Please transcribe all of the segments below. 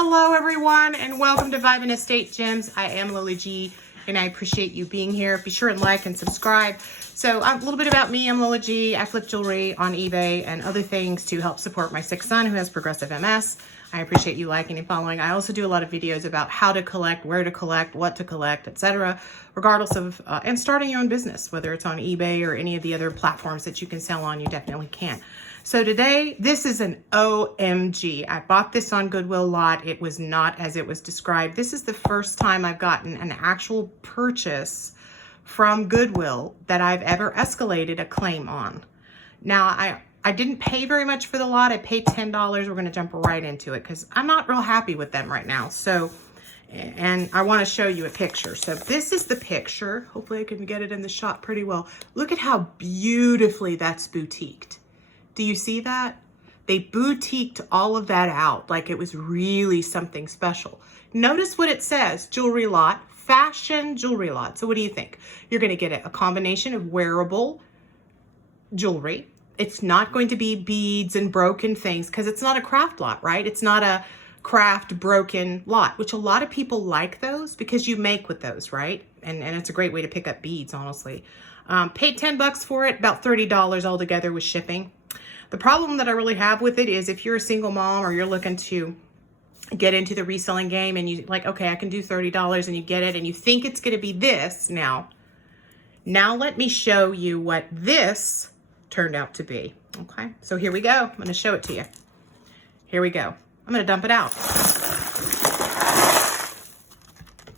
Hello everyone and welcome to Vibe and Estate Gems. I am Lily G and I appreciate you being here. Be sure and like and subscribe. So a little bit about me, I'm Lily G. I flip jewelry on eBay and other things to help support my sick son who has progressive MS. I appreciate you liking and following. I also do a lot of videos about how to collect, where to collect, what to collect, etc. Regardless of, and starting your own business, whether it's on eBay or any of the other platforms that you can sell on, you definitely can. So today, this is an OMG. I bought this on Goodwill lot. It was not as it was described. This is the first time I've gotten an actual purchase from Goodwill that I've ever escalated a claim on. Now, I didn't pay very much for the lot. I paid $10. We're going to jump right into it because I'm not real happy with them right now. So, and I want to show you a picture. So this is the picture. Hopefully I can get it in the shot pretty well. Look at how beautifully that's boutiqued. Do you see that? They boutiqued all of that out like it was really something special. Notice what it says, jewelry lot, fashion jewelry lot. So what do you think? You're going to get a combination of wearable jewelry. It's not going to be beads and broken things because it's not a craft lot, right? It's not a craft broken lot, which a lot of people like those because you make with those, right? And it's a great way to pick up beads, honestly. Paid 10 bucks for it, about $30 altogether with shipping. The problem that I really have with it is if you're a single mom or you're looking to get into the reselling game and you like, okay, I can do $30 and you get it and you think it's going to be this now. Now let me show you what this turned out to be. Okay, so here we go. I'm going to show it to you. Here we go. I'm going to dump it out.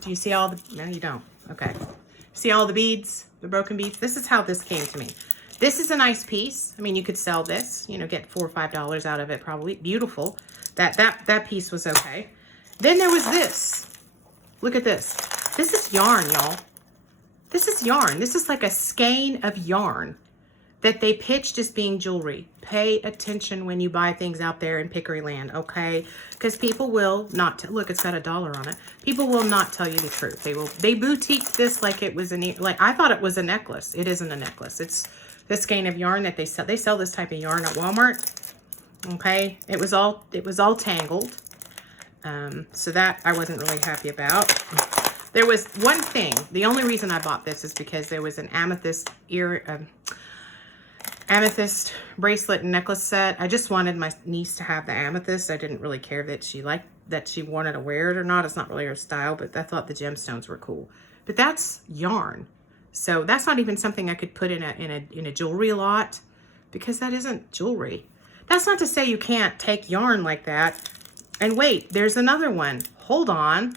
Do you see all the, no, you don't. Okay. See all the beads, the broken beads? This is how this came to me. This is a nice piece. I mean, you could sell this, you know, get $4 or $5 out of it probably. Beautiful. That piece was okay. Then there was this. Look at this. This is yarn, y'all. This is yarn. This is like a skein of yarn that they pitched as being jewelry. Pay attention when you buy things out there in Pickery Land, okay? Because people will not, look, it's got $1 on it. People will not tell you the truth. They boutique this like it was like I thought it was a necklace. It isn't a necklace. It's this skein of yarn that they sell. They sell this type of yarn at Walmart. Okay, it was all tangled. So that I wasn't really happy about. There was one thing. The only reason I bought this is because there was an amethyst amethyst bracelet and necklace set. I just wanted my niece to have the amethyst. I didn't really care that she wanted to wear it or not. It's not really her style, but I thought the gemstones were cool. But that's yarn. So that's not even something I could put in a jewelry lot because that isn't jewelry. That's not to say you can't take yarn like that. And wait, there's another one. Hold on.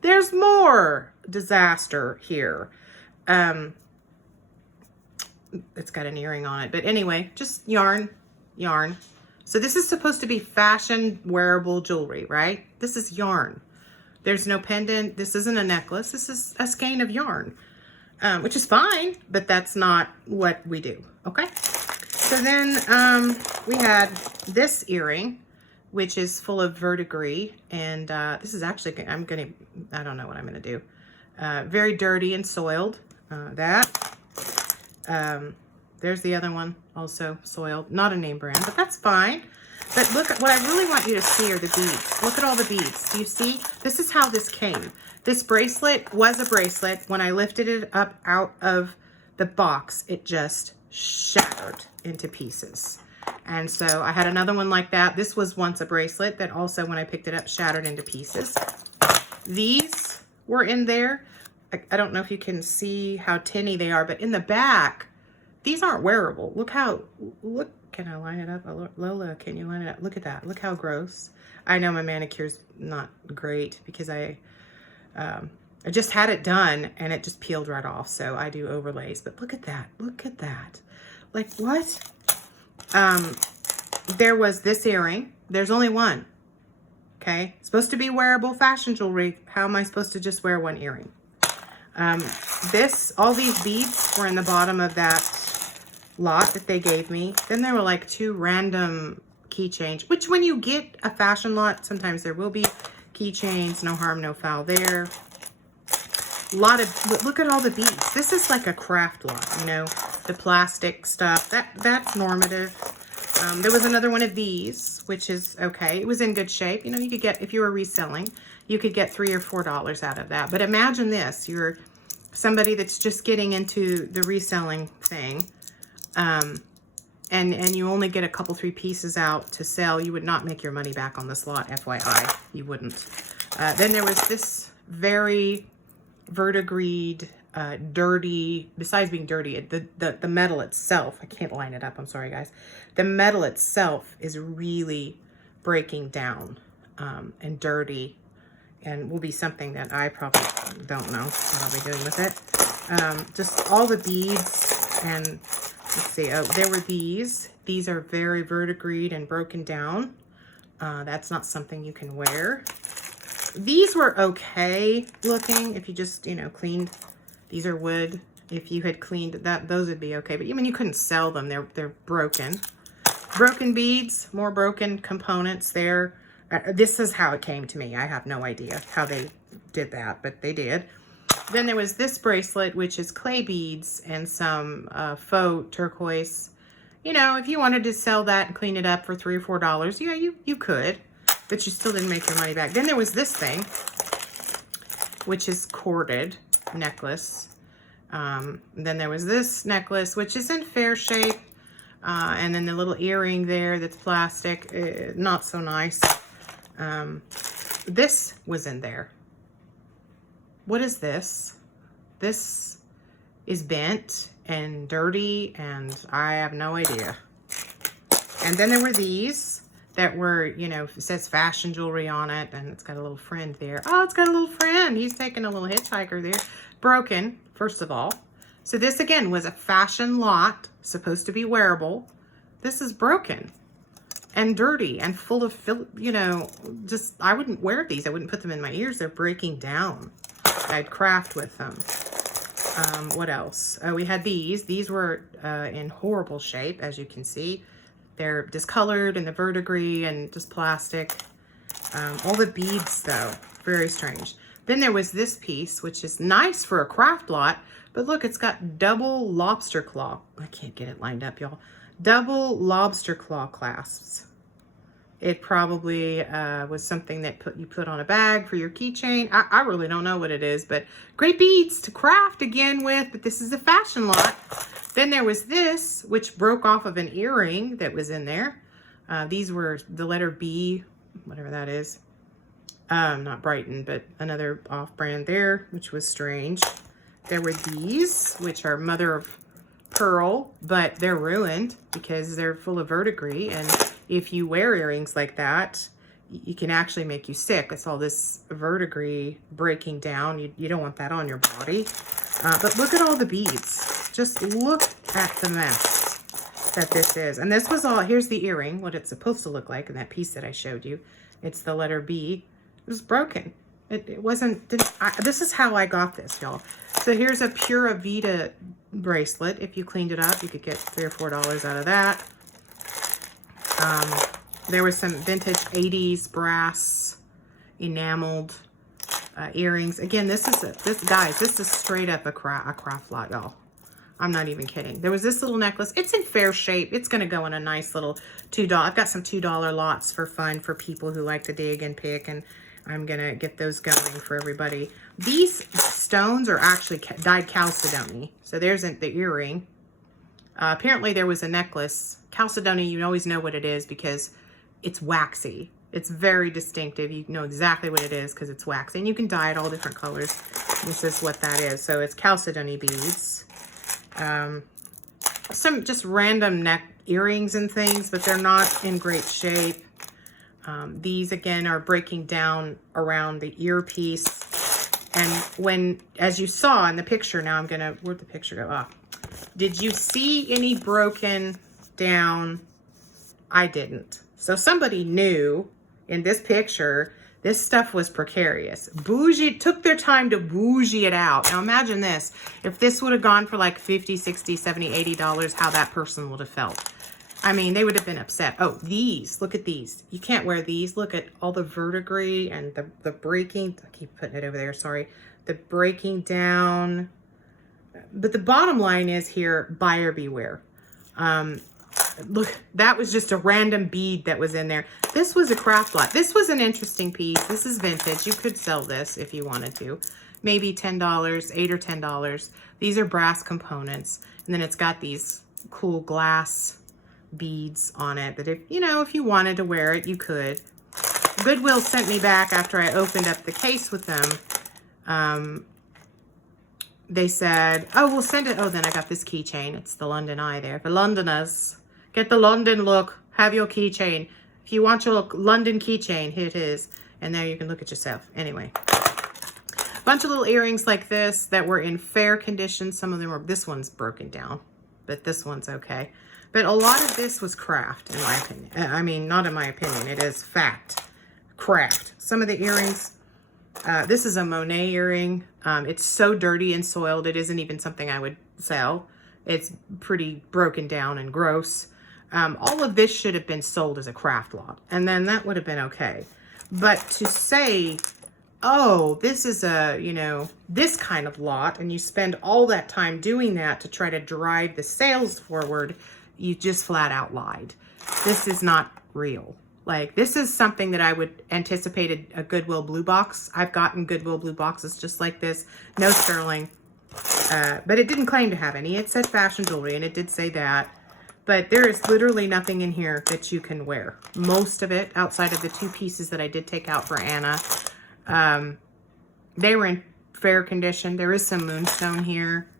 There's more disaster here. It's got an earring on it. But anyway, just yarn. So this is supposed to be fashion wearable jewelry, right? This is yarn. There's no pendant. This isn't a necklace. This is a skein of yarn. Which is fine, but that's not what we do, okay? So then we had this earring, which is full of verdigris, and this is actually, I don't know what I'm gonna do. Very dirty and soiled, there's the other one, also soiled, not a name brand, but that's fine. But look, what I really want you to see are the beads. Look at all the beads. Do you see? This is how this came. This bracelet was a bracelet. When I lifted it up out of the box, it just shattered into pieces. And so I had another one like that. This was once a bracelet that also, when I picked it up, shattered into pieces. These were in there. I don't know if you can see how tinny they are, but in the back, these aren't wearable. Look, can I line it up? Lola, can you line it up? Look at that. Look how gross. I know my manicure's not great because I just had it done and it just peeled right off. So I do overlays, but look at that. Look at that. Like what? There was this earring. There's only one. Okay. It's supposed to be wearable fashion jewelry. How am I supposed to just wear one earring? All these beads were in the bottom of that lot that they gave me. Then there were like 2 random keychains, which when you get a fashion lot, sometimes there will be keychains. No harm, no foul there. Look at all the beads. This is like a craft lot, you know, the plastic stuff. That's normative. There was another one of these, which is okay. It was in good shape. You know, you could get, if you were reselling, you could get $3 or $4 out of that. But imagine this, you're somebody that's just getting into the reselling thing, and you only get a couple, 3 pieces out to sell. You would not make your money back on this lot, FYI. You wouldn't. Then there was this very verdigreed, dirty, besides being dirty, the metal itself, I can't line it up, I'm sorry guys. The metal itself is really breaking down, and dirty, and will be something that I probably don't know what I'll be doing with it. Just all the beads, and let's see, oh, there were these. These are very verdigreed and broken down. That's not something you can wear. These were okay looking if you just, you know, cleaned. These are wood. If you had cleaned that, those would be okay. But I mean, you couldn't sell them. They're broken. Broken beads, more broken components there. This is how it came to me. I have no idea how they did that, but they did. Then there was this bracelet, which is clay beads and some faux turquoise. You know, if you wanted to sell that and clean it up for $3 or $4, yeah, you could. But you still didn't make your money back. Then there was this thing, which is corded necklace. Then there was this necklace, which is in fair shape. And then the little earring there that's plastic, not so nice. This was in there. What is this? This is bent and dirty, and I have no idea. And then there were these that were, you know, it says fashion jewelry on it, and it's got a little friend there. Oh, it's got a little friend. He's taking a little hitchhiker there. Broken, first of all. So this, again, was a fashion lot, supposed to be wearable. This is broken and dirty and full of, you know, just, I wouldn't wear these. I wouldn't put them in my ears. They're breaking down. I'd craft with them. What else? We had these. These were in horrible shape, as you can see. They're discolored and the verdigris and just plastic. All the beads, though, very strange. Then there was this piece, which is nice for a craft lot, but look, it's got double lobster claw. I can't get it lined up, y'all. Double lobster claw clasps. It probably was something that you put on a bag for your keychain. I really don't know what it is, but great beads to craft again with, but this is a fashion lot. Then there was this, which broke off of an earring that was in there. These were the letter B, whatever that is. Not Brighton, but another off-brand there, which was strange. There were these, which are mother of pearl, but they're ruined because they're full of verdigris, and if you wear earrings like that, you can actually make you sick. It's all this verdigris breaking down. You don't want that on your body. But look at all the beads. Just look at the mess that this is. And this was all, here's the earring, what it's supposed to look like in that piece that I showed you. It's the letter B. It was broken. It wasn't, this is how I got this, y'all. So here's a Pura Vida bracelet. If you cleaned it up, you could get $3 or $4 out of that. There was some vintage 80s brass enameled earrings. Again, this is straight up a craft lot, y'all. I'm not even kidding. There was this little necklace. It's in fair shape. It's going to go in a nice little $2. I've got some $2 lots for fun for people who like to dig and pick, and I'm going to get those going for everybody. These stones are actually dyed chalcedony. So there's the earring. Apparently there was a necklace. Chalcedony, you always know what it is because it's waxy. It's very distinctive. You know exactly what it is because it's waxy. And you can dye it all different colors. This is what that is. So it's chalcedony beads. Some just random neck earrings and things, but they're not in great shape. These, again, are breaking down around the earpiece. And when, as you saw in the picture, now I'm going to, where'd the picture go? Ah. Did you see any broken down? I didn't. So somebody knew in this picture, this stuff was precarious. Bougie, took their time to bougie it out. Now imagine this. If this would have gone for like $50, $60, $70, $80, how that person would have felt. I mean, they would have been upset. Oh, these, look at these. You can't wear these. Look at all the verdigris and the breaking. I keep putting it over there, sorry. The breaking down. But the bottom line is here, buyer beware. Look, that was just a random bead that was in there. This was a craft lot. This was an interesting piece. This is vintage. You could sell this if you wanted to. Maybe $10, $8 or $10. These are brass components. And then it's got these cool glass beads on it that if, you know, if you wanted to wear it, you could. Goodwill sent me back after I opened up the case with them. They said, oh, we'll send it. Oh, then I got this keychain. It's the London Eye there. For Londoners, get the London look. Have your keychain. If you want your London keychain, here it is. And there you can look at yourself. Anyway. Bunch of little earrings like this that were in fair condition. Some of them were, this one's broken down, but this one's okay. But a lot of this was craft, in my opinion. I mean, not in my opinion. It is fact. Craft. Some of the earrings, this is a Monet earring. It's so dirty and soiled, it isn't even something I would sell. It's pretty broken down and gross. All of this should have been sold as a craft lot, and then that would have been okay. But to say, oh, this is a, you know, this kind of lot, and you spend all that time doing that to try to drive the sales forward, you just flat out lied. This is not real. Like, this is something that I would anticipate a Goodwill blue box. I've gotten Goodwill blue boxes just like this. No sterling. But it didn't claim to have any. It said fashion jewelry, and it did say that. But there is literally nothing in here that you can wear. Most of it, outside of the 2 pieces that I did take out for Anna, they were in fair condition. There is some moonstone here.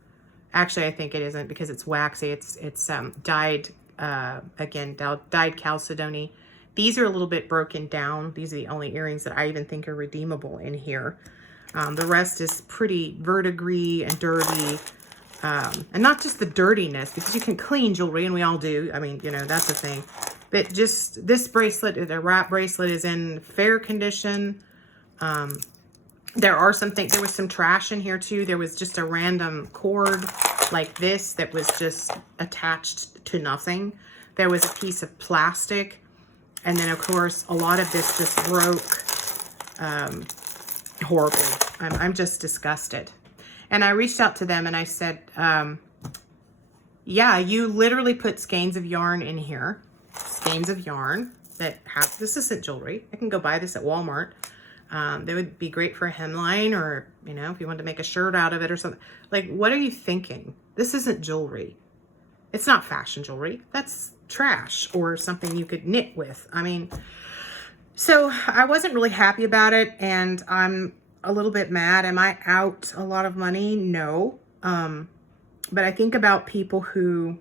Actually, I think it isn't because it's waxy. It's dyed, again, dyed chalcedony. These are a little bit broken down. These are the only earrings that I even think are redeemable in here. The rest is pretty verdigris and dirty. And not just the dirtiness, because you can clean jewelry, and we all do. I mean, you know, that's the thing. But just this bracelet, the wrap bracelet, is in fair condition. There are some things, there was some trash in here too. There was just a random cord like this that was just attached to nothing. There was a piece of plastic. And then, of course, a lot of this just broke horribly. I'm just disgusted. And I reached out to them and I said, yeah, you literally put skeins of yarn in here. Skeins of yarn that have, this isn't jewelry. I can go buy this at Walmart. They would be great for a hemline, or, you know, if you wanted to make a shirt out of it or something. Like, what are you thinking? This isn't jewelry. It's not fashion jewelry. That's trash or something you could knit with. I mean, so I wasn't really happy about it, and I'm a little bit mad. Am I out a lot of money? No. But I think about people who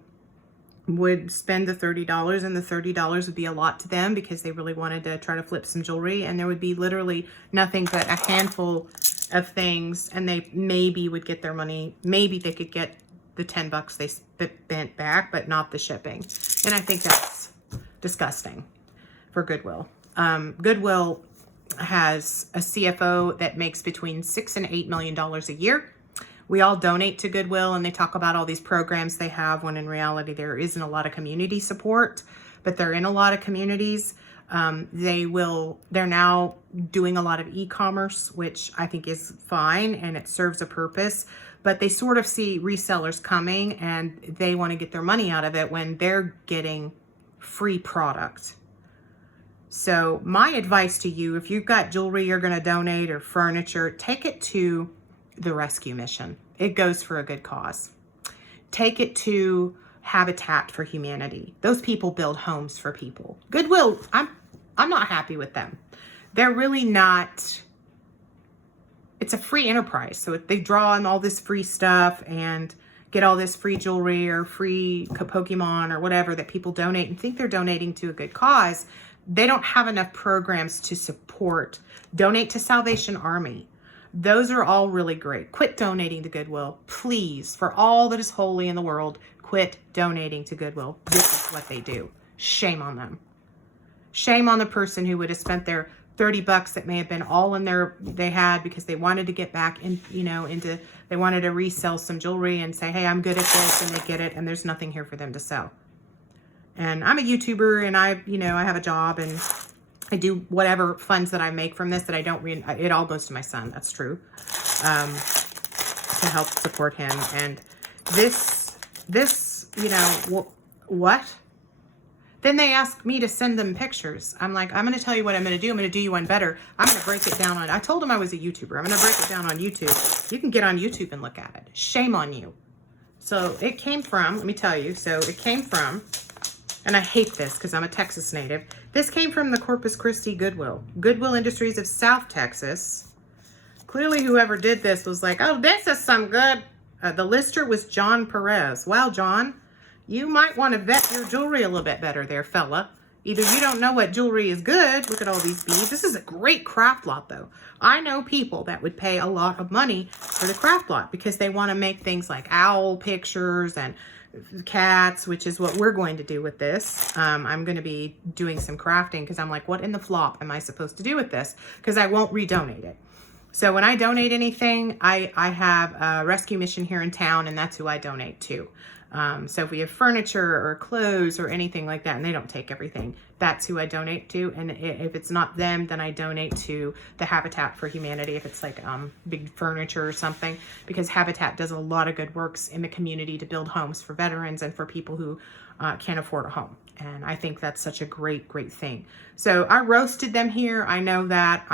would spend the $30, and the $30 would be a lot to them because they really wanted to try to flip some jewelry, and there would be literally nothing but a handful of things, and they maybe would get their money. Maybe they could get the 10 bucks they spent back, but not the shipping. And I think that's disgusting for Goodwill. Goodwill has a CFO that makes between $6 and $8 million a year. We all donate to Goodwill, and they talk about all these programs they have, when in reality there isn't a lot of community support, but they're in a lot of communities. They're now doing a lot of e-commerce, which I think is fine, and it serves a purpose, but they sort of see resellers coming and they want to get their money out of it when they're getting free product. So my advice to you, if you've got jewelry you're going to donate or furniture, take it to the rescue mission. It goes for a good cause. Take it to Habitat for Humanity. Those people build homes for people. Goodwill, I'm not happy with them. They're really not. It's a free enterprise. So if they draw on all this free stuff and get all this free jewelry or free Pokemon or whatever that people donate and think they're donating to a good cause, they don't have enough programs to support. Donate to Salvation Army. Those are all really great. Quit donating to Goodwill. Please, for all that is holy in the world, quit donating to Goodwill. This is what they do. Shame on them. Shame on the person who would have spent their 30 bucks that may have been all in they had because they wanted to get back in, they wanted to resell some jewelry and say, hey, I'm good at this, and they get it, and there's nothing here for them to sell. And I'm a YouTuber, and I have a job, and I do whatever funds that I make from this that I don't it all goes to my son. That's true. To help support him. And this, what? Then they ask me to send them pictures. I'm like, I'm going to tell you what I'm going to do. I'm going to do you one better. I'm going to break it down on, I told them I was a YouTuber. I'm going to break it down on YouTube. You can get on YouTube and look at it. Shame on you. So it came from, let me tell you. So it came from, and I hate this because I'm a Texas native. This came from the Corpus Christi Goodwill. Goodwill Industries of South Texas. Clearly whoever did this was like, oh, this is some good. The lister was John Perez. Wow, John. You might want to vet your jewelry a little bit better there, fella. Either you don't know what jewelry is good. Look at all these beads. This is a great craft lot, though. I know people that would pay a lot of money for the craft lot because they want to make things like owl pictures and cats, which is what we're going to do with this. I'm going to be doing some crafting because I'm like, what in the flop am I supposed to do with this? Because I won't redonate it. So when I donate anything, I have a rescue mission here in town, and that's who I donate to. So if we have furniture or clothes or anything like that, and they don't take everything, that's who I donate to. And if it's not them, then I donate to the Habitat for Humanity if it's like big furniture or something, because Habitat does a lot of good works in the community to build homes for veterans and for people who can't afford a home. And I think that's such a great, great thing. So I roasted them here. I know that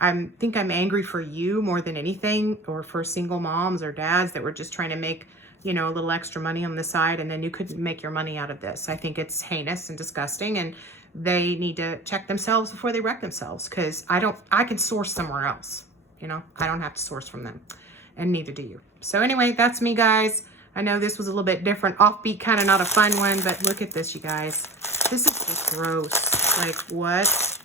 I think I'm angry for you more than anything, or for single moms or dads that were just trying to make, you know, a little extra money on the side, and then you couldn't make your money out of this. I think it's heinous and disgusting, and they need to check themselves before they wreck themselves, because I can source somewhere else. You know, I don't have to source from them, and neither do you. So anyway, that's me, guys. I know this was a little bit different, offbeat, kind of not a fun one, but look at this, you guys. This is just gross. Like, what?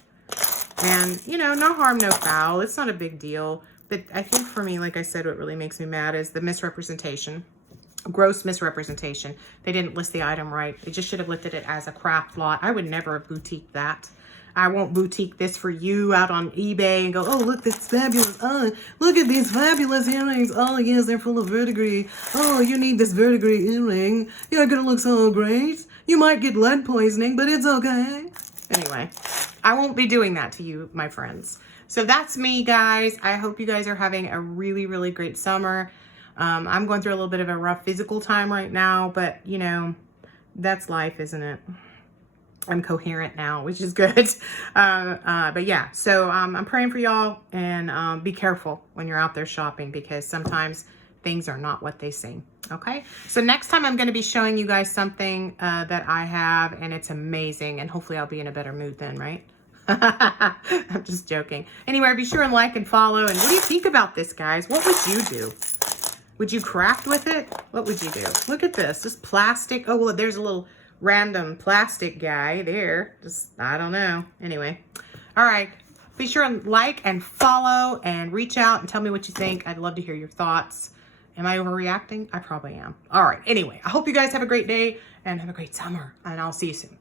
And, you know, no harm, no foul. It's not a big deal. But I think for me, like I said, what really makes me mad is the misrepresentation. Gross misrepresentation. They didn't list the item right. They just should have listed it as a craft lot. I would never have boutiqued that. I won't boutique this for you out on eBay and go, oh, look, that's fabulous. Oh, look at these fabulous earrings. Oh, yes, they're full of verdigris. Oh, you need this verdigris earring. You're going to look so great. You might get lead poisoning, but it's okay. Anyway, I won't be doing that to you, my friends. So that's me, guys. I hope you guys are having a really, really great summer. I'm going through a little bit of a rough physical time right now, but, you know, that's life, isn't it? I'm coherent now, which is good. But yeah, so I'm praying for y'all, and be careful when you're out there shopping, because sometimes things are not what they seem. Okay, so next time I'm going to be showing you guys something that I have, and it's amazing, and hopefully I'll be in a better mood then, right? I'm just joking. Anyway, be sure and like and follow. And what do you think about this, guys? What would you do? Would you craft with it? What would you do? Look at this. This plastic. Oh, well, there's a little random plastic guy there. Just, I don't know. Anyway. All right. Be sure and like and follow and reach out and tell me what you think. I'd love to hear your thoughts. Am I overreacting? I probably am. All right. Anyway, I hope you guys have a great day and have a great summer. And I'll see you soon.